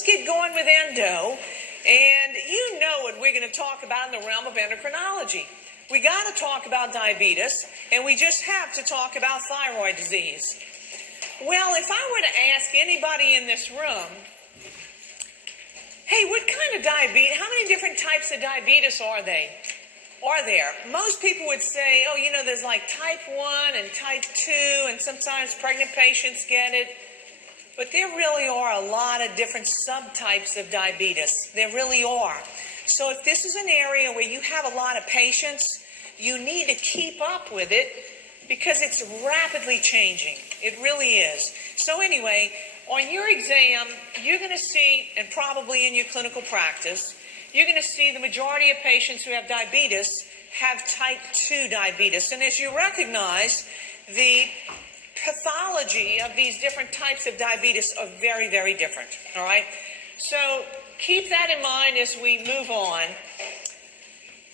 let's get going with Endo. And you know what we're going to talk about in the realm of endocrinology. We got to talk about diabetes, and we just have to talk about thyroid disease. Well, if I were to ask anybody in this room, hey, what kind of diabetes, how many different types of diabetes are there? Most people would say, oh, you know, there's like type 1 and type 2, and sometimes pregnant patients get it. But there really are a lot of different subtypes of diabetes. There really are. So if this is an area where you have a lot of patients, you need to keep up with it because it's rapidly changing. It really is. So anyway, on your exam, you're going to see, and probably in your clinical practice, you're going to see the majority of patients who have diabetes have type 2 diabetes. And as you recognize, the pathology of these different types of diabetes are very, very different. All right? So keep that in mind as we move on.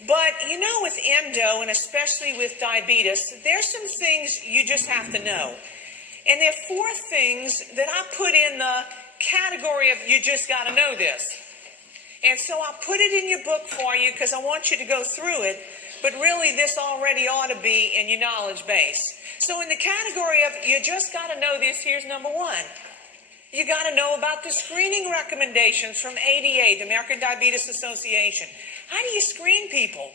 But you know, with endo, and especially with diabetes, there's some things you just have to know. And there are 4 things that I put in the category of you just got to know this. And so I'll put it in your book for you because I want you to go through it. But really, this already ought to be in your knowledge base. So in the category of you just got to know this, here's number 1. You got to know about the screening recommendations from ADA, the American Diabetes Association. How do you screen people?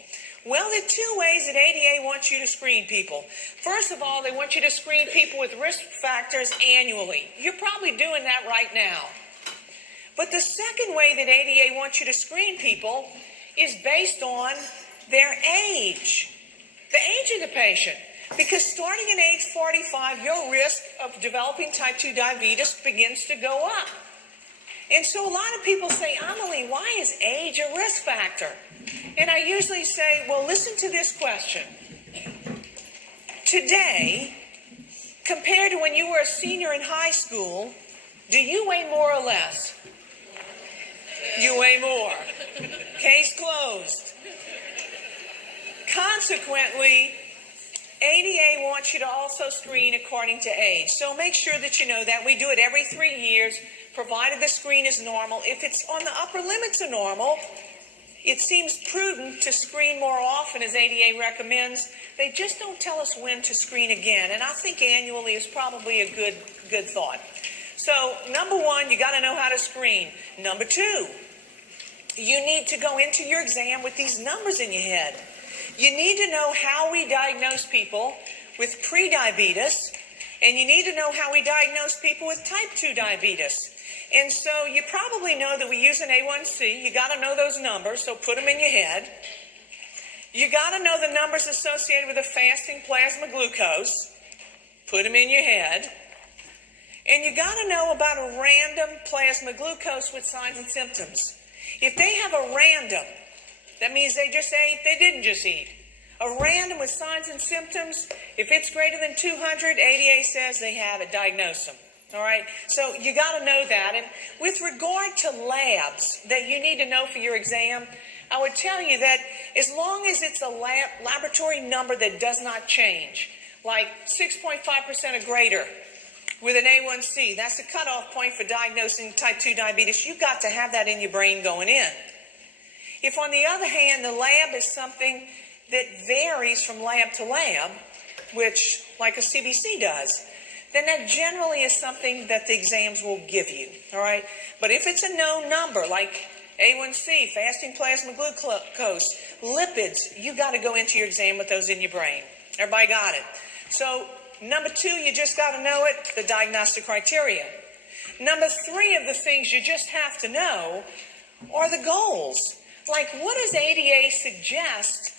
Well, there are 2 ways that ADA wants you to screen people. First of all, they want you to screen people with risk factors annually. You're probably doing that right now. But the second way that ADA wants you to screen people is based on their age, the age of the patient. Because starting at age 45, your risk of developing type 2 diabetes begins to go up. And so a lot of people say, Amelie, why is age a risk factor? And I usually say, well, listen to this question. Today, compared to when you were a senior in high school, do you weigh more or less? You weigh more. Case closed. Consequently, ADA wants you to also screen according to age. So make sure that you know that. We do it every 3 years, provided the screen is normal. If it's on the upper limits of normal, it seems prudent to screen more often, as ADA recommends. They just don't tell us when to screen again. And I think annually is probably a good thought. So number 1, you got to know how to screen. Number 2, you need to go into your exam with these numbers in your head. You need to know how we diagnose people with prediabetes, and you need to know how we diagnose people with type 2 diabetes. And so you probably know that we use an A1C. You got to know those numbers, so put them in your head. You got to know the numbers associated with a fasting plasma glucose. Put them in your head. And you got to know about a random plasma glucose with signs and symptoms. If they have a random, that means they just ate, they didn't just eat. A random with signs and symptoms, if it's greater than 200, ADA says they have it, diagnose them. All right? So you got to know that. And with regard to labs that you need to know for your exam, I would tell you that as long as it's a laboratory number that does not change, like 6.5% or greater with an A1C, that's the cutoff point for diagnosing type 2 diabetes. You've got to have that in your brain going in. If, on the other hand, the lab is something that varies from lab to lab, which, like a CBC does, then that generally is something that the exams will give you, all right? But if it's a known number, like A1C, fasting plasma glucose, lipids, you got to go into your exam with those in your brain. Everybody got it? So, number 2, you just got to know it, the diagnostic criteria. Number 3 of the things you just have to know are the goals. Like, what does ADA suggest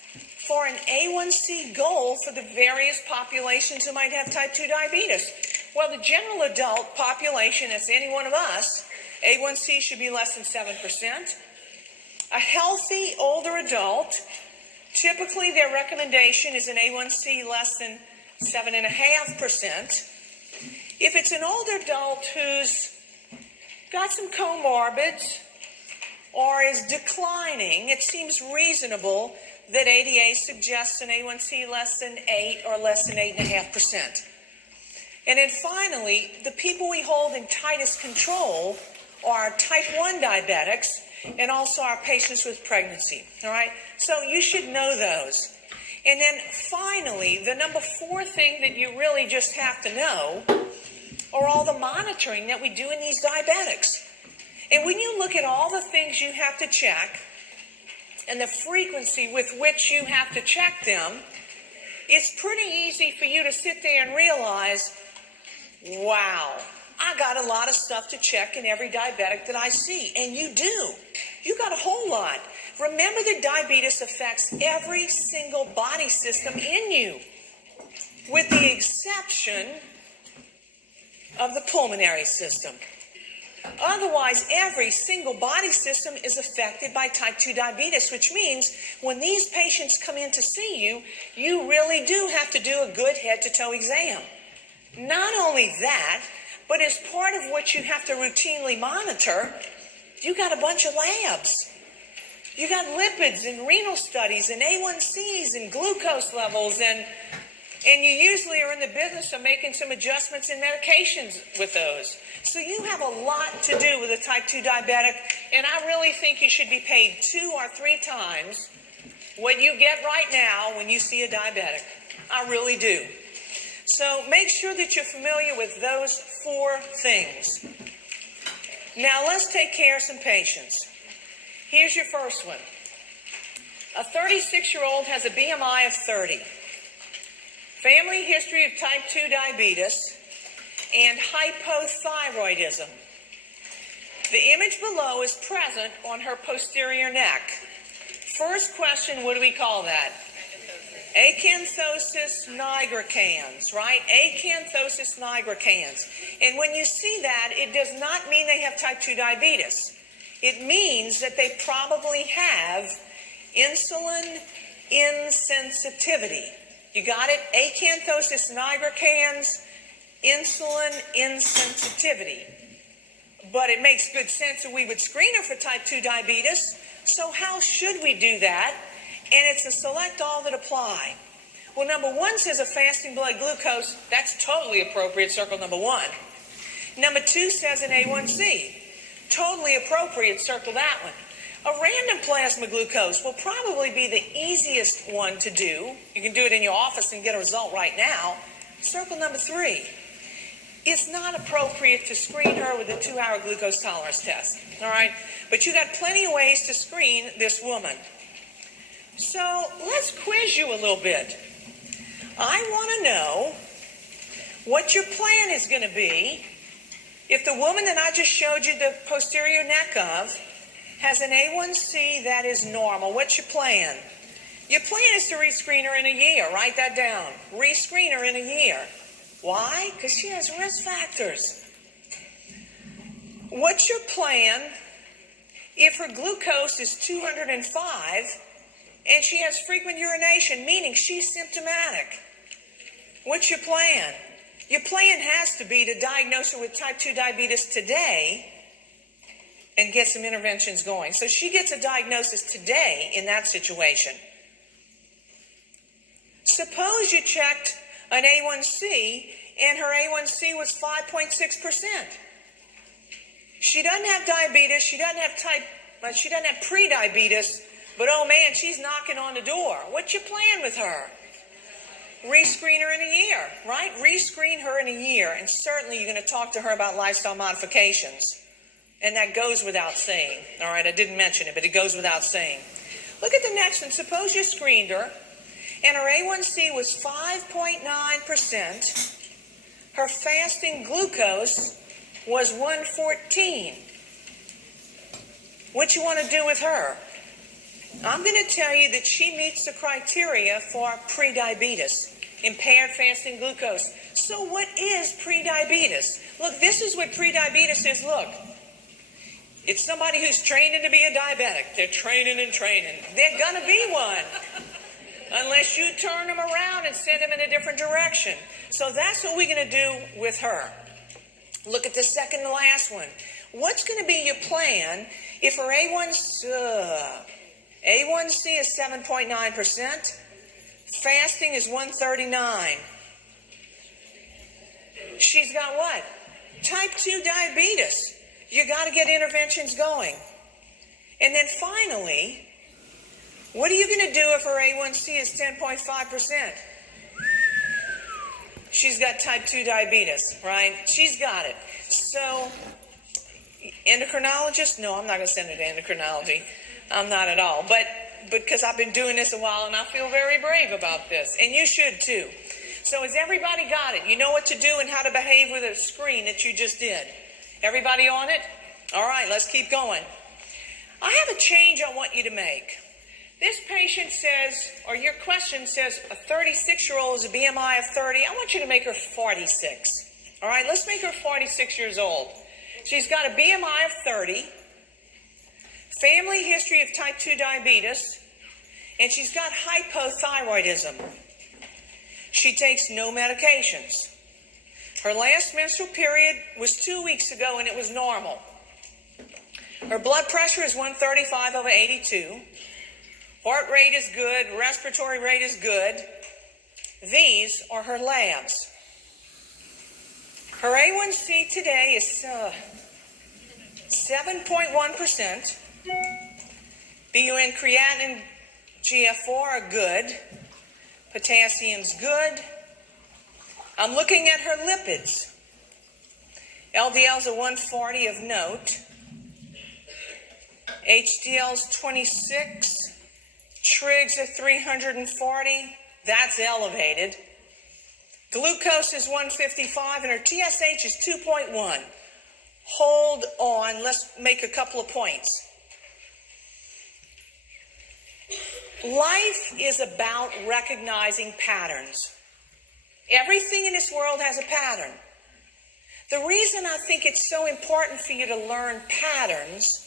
for an A1C goal for the various populations who might have type 2 diabetes? Well, the general adult population, that's any one of us, A1C should be less than 7%. A healthy older adult, typically their recommendation is an A1C less than 7.5%. If it's an older adult who's got some comorbids, or is declining, it seems reasonable that ADA suggests an A1C less than 8 or less than 8.5%. And then finally, the people we hold in tightest control are type 1 diabetics and also our patients with pregnancy, all right? So you should know those. And then finally, the number 4 thing that you really just have to know are all the monitoring that we do in these diabetics. And when you look at all the things you have to check and the frequency with which you have to check them, it's pretty easy for you to sit there and realize, wow, I got a lot of stuff to check in every diabetic that I see. And you do. You got a whole lot. Remember that diabetes affects every single body system in you, with the exception of the pulmonary system. Otherwise, every single body system is affected by type 2 diabetes, which means when these patients come in to see you, you really do have to do a good head-to-toe exam. Not only that, but as part of what you have to routinely monitor, you got a bunch of labs. You got lipids and renal studies and A1Cs and glucose levels, and you usually are in the business of making some adjustments in medications with those. So you have a lot to do with a type 2 diabetic, and I really think you should be paid 2 or 3 times what you get right now when you see a diabetic. I really do. So make sure that you're familiar with those 4 things. Now let's take care of some patients. Here's your first one. A 36-year-old has a BMI of 30. Family history of type 2 diabetes and hypothyroidism. The image below is present on her posterior neck. First question, what do we call that? Acanthosis nigricans, right? Acanthosis nigricans. And when you see that, it does not mean they have type 2 diabetes. It means that they probably have insulin insensitivity. You got it? Acanthosis nigricans, insulin insensitivity. But it makes good sense that we would screen her for type 2 diabetes. So how should we do that? And it's a select all that apply. Well, number 1 says a fasting blood glucose. That's totally appropriate, circle number 1. Number 2 says an A1C. Totally appropriate, circle that one. A random plasma glucose will probably be the easiest one to do. You can do it in your office and get a result right now. Circle number 3. It's not appropriate to screen her with a 2-hour glucose tolerance test, all right? But you got plenty of ways to screen this woman. So let's quiz you a little bit. I want to know what your plan is going to be if the woman that I just showed you the posterior neck of has an A1C that is normal. What's your plan? Your plan is to rescreen her in a year. Write that down. Rescreen her in a year. Why? Because she has risk factors. What's your plan if her glucose is 205 and she has frequent urination, meaning she's symptomatic? What's your plan? Your plan has to be to diagnose her with type 2 diabetes today and get some interventions going. So she gets a diagnosis today in that situation. Suppose you checked an A1C and her A1C was 5.6%. She doesn't have diabetes, she doesn't have pre-diabetes, but oh man, she's knocking on the door. What's your plan with her? Rescreen her in a year, right? Rescreen her in a year, and certainly you're going to talk to her about lifestyle modifications. And that goes without saying. All right, I didn't mention it, but it goes without saying. Look at the next one. Suppose you screened her, and her A1C was 5.9%. Her fasting glucose was 114. What you want to do with her? I'm going to tell you that she meets the criteria for prediabetes, impaired fasting glucose. So what is prediabetes? Look, this is what prediabetes is. Look, it's somebody who's training to be a diabetic. They're training and training. They're going to be one unless you turn them around and send them in a different direction. So that's what we're going to do with her. Look at the second to last one. What's going to be your plan if her A1C is 7.9%, fasting is 139. She's got what? Type 2 diabetes. You got to get interventions going. And then finally, what are you going to do if her A1C is 10.5%? She's got type 2 diabetes, right? She's got it. So, endocrinologist? No, I'm not going to send her to endocrinology. I'm not at all. But because I've been doing this a while and I feel very brave about this. And you should too. So has everybody got it? You know what to do and how to behave with a screen that you just did. Everybody on it? All right, let's keep going. I have a change I want you to make. This patient says, or your question says, a 36-year-old is a BMI of 30. I want you to make her 46. All right, let's make her 46 years old. She's got a BMI of 30, family history of type 2 diabetes, and she's got hypothyroidism. She takes no medications. Her last menstrual period was 2 weeks ago and it was normal. Her blood pressure is 135/82. Heart rate is good. Respiratory rate is good. These are her labs. Her A1C today is 7.1%. BUN, creatinine, GF4 are good. Potassium's good. I'm looking at her lipids. LDL's a 140 of note. HDL's 26. Trig's at 340. That's elevated. Glucose is 155 and her TSH is 2.1. Hold on. Let's make a couple of points. Life is about recognizing patterns. Everything in this world has a pattern. The reason I think it's so important for you to learn patterns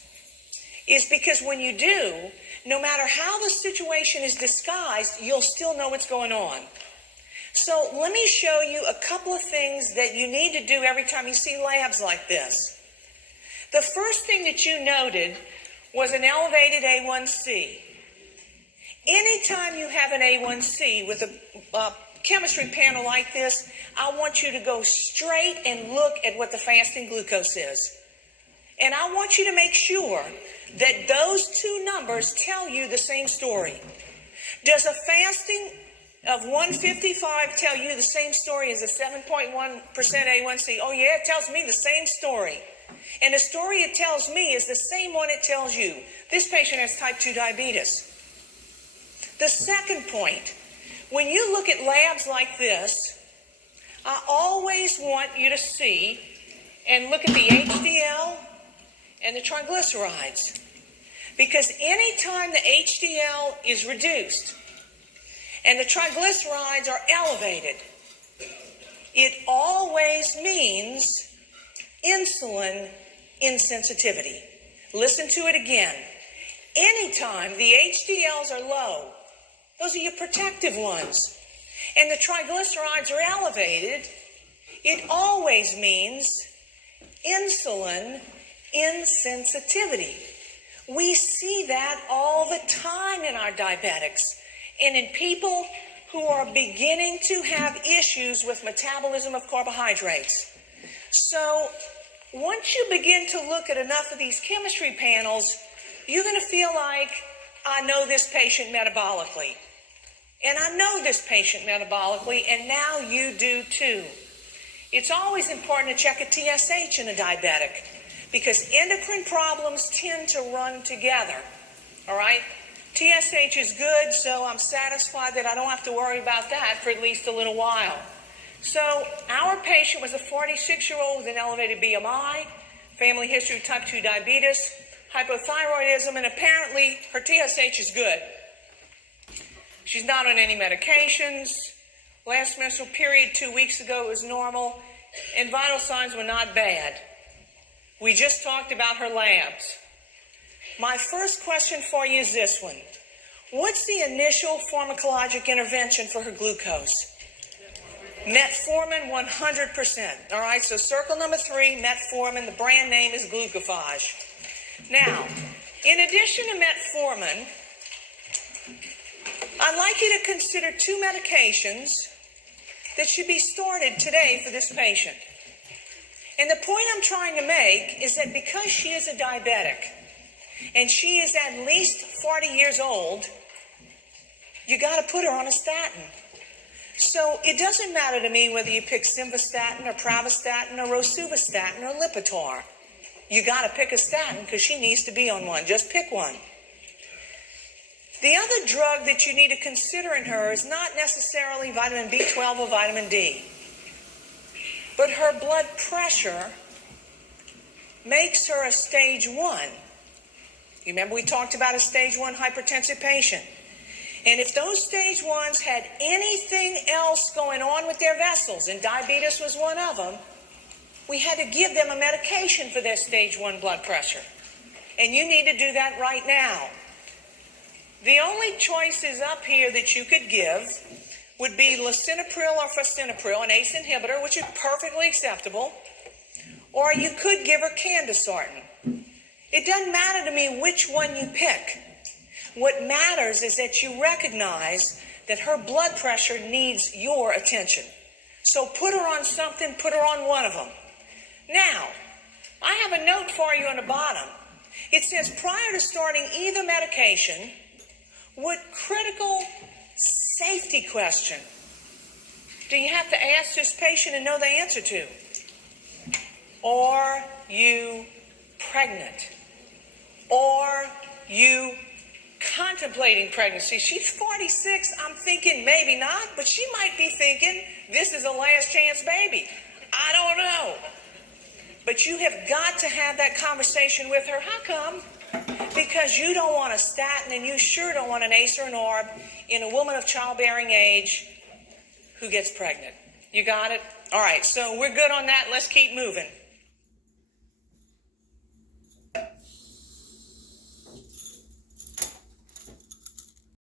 is because when you do, no matter how the situation is disguised, you'll still know what's going on. So let me show you a couple of things that you need to do every time you see labs like this. The first thing that you noted was an elevated A1C. Anytime you have an A1C with a chemistry panel like this, I want you to go straight and look at what the fasting glucose is. And I want you to make sure that those two numbers tell you the same story. Does a fasting of 155 tell you the same story as a 7.1% A1C? Oh yeah, it tells me the same story. And the story it tells me is the same one it tells you. This patient has type 2 diabetes. The second point, when you look at labs like this, I always want you to see and look at the HDL and the triglycerides. Because anytime the HDL is reduced and the triglycerides are elevated, it always means insulin insensitivity. Listen to it again. Anytime the HDLs are low, those are your protective ones, and the triglycerides are elevated, it always means insulin insensitivity. We see that all the time in our diabetics and in people who are beginning to have issues with metabolism of carbohydrates. So once you begin to look at enough of these chemistry panels, you're going to feel like, I know this patient metabolically. And I know this patient metabolically, and now you do too. It's always important to check a TSH in a diabetic because endocrine problems tend to run together. All right? TSH is good, so I'm satisfied that I don't have to worry about that for at least a little while. So our patient was a 46-year-old with an elevated BMI, family history of type 2 diabetes, hypothyroidism, and apparently her TSH is good. She's not on any medications. Last menstrual period 2 weeks ago was normal, and vital signs were not bad. We just talked about her labs. My first question for you is this one. What's the initial pharmacologic intervention for her glucose? Metformin 100%. All right, so circle number 3, metformin. The brand name is Glucophage. Now, in addition to metformin, I'd like you to consider 2 medications that should be started today for this patient. And the point I'm trying to make is that because she is a diabetic and she is at least 40 years old, you got to put her on a statin. So it doesn't matter to me whether you pick simvastatin or pravastatin or rosuvastatin or Lipitor. You got to pick a statin because she needs to be on one. Just pick one. The other drug that you need to consider in her is not necessarily vitamin B12 or vitamin D, but her blood pressure makes her a stage 1. You remember we talked about a stage 1 hypertensive patient. And if those stage 1s had anything else going on with their vessels, and diabetes was one of them, we had to give them a medication for their stage 1 blood pressure. And you need to do that right now. The only choices up here that you could give would be lisinopril or fosinopril, an ACE inhibitor, which is perfectly acceptable, or you could give her candesartan. It doesn't matter to me which one you pick. What matters is that you recognize that her blood pressure needs your attention. So put her on something, put her on one of them. Now, I have a note for you on the bottom. It says prior to starting either medication, what critical safety question do you have to ask this patient and know the answer to? Are you pregnant? Are you contemplating pregnancy? She's 46. I'm thinking maybe not, but she might be thinking this is a last chance baby. I don't know. But you have got to have that conversation with her. How come? Because you don't want a statin and you sure don't want an ACE or an ARB in a woman of childbearing age who gets pregnant. You got it? All right, so we're good on that. Let's keep moving.